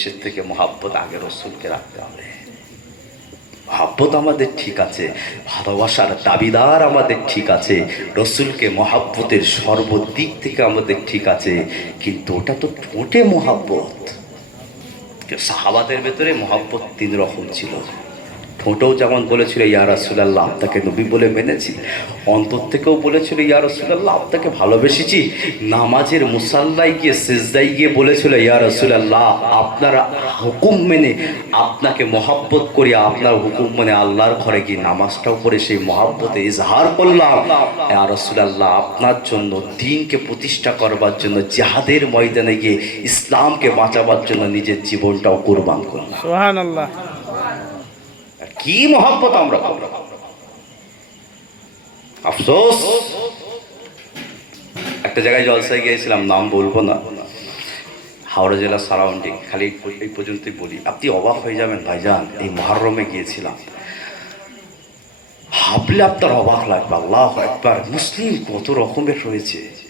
জিনিসের থেকে মহাব্বত আগে রসুলকে রাখতে হবে। মহাব্বত আমাদের ঠিক আছে, ভালোবাসার দাবিদার আমাদের ঠিক আছে, রসুলকে মহাব্বতের সর্বদিক থেকে আমাদের ঠিক আছে, কিন্তু ওটা তো ঠোঁটে মহাব্বত। সাহাবাদের ভেতরে মহাব্বত তিন রকম ছিল। ঠোঁটেও যেমন বলেছিল, ইয়া রাসুলাল্লাহ আপনাকে নবী বলে মেনেছি। অন্তর থেকেও বলেছিল, ইয়া রাসুলাল্লাহ আপনাকে ভালোবেসেছি। নামাজের মুসাল্লায় গিয়ে, সেজদায় গিয়ে বলেছিল, ইয়া রাসুলাল্লাহ, আপনার হুকুম মেনে আপনাকে মহাব্বত করি, আপনার হুকুম মানে আল্লাহর ঘরে গিয়ে নামাজটাও পড়ে সেই মহাব্বতে ইজহার করলাম। ইয়া আপনার জন্য, দিনকে প্রতিষ্ঠা করবার জন্য, জাহাদের ময়দানে গিয়ে ইসলামকে বাঁচাবার জন্য নিজের জীবনটাও কোরবান করলাম। কি মহব্বত আমরা আফসোস। একটা জায়গায় জলসায় গিয়েছিলাম, নাম বলব না। হাওড়া জেলা সারাউন্ডিং, খালি এই- পর্যন্তই বলি। আপনি অবাক হয়ে যাবেন, ভাইজান, এই মহারমে গিয়েছিলাম। ভাবলে আপনার অবাক লাগবে, আল্লাহ একবার মুসলিম কত রকমের রয়েছে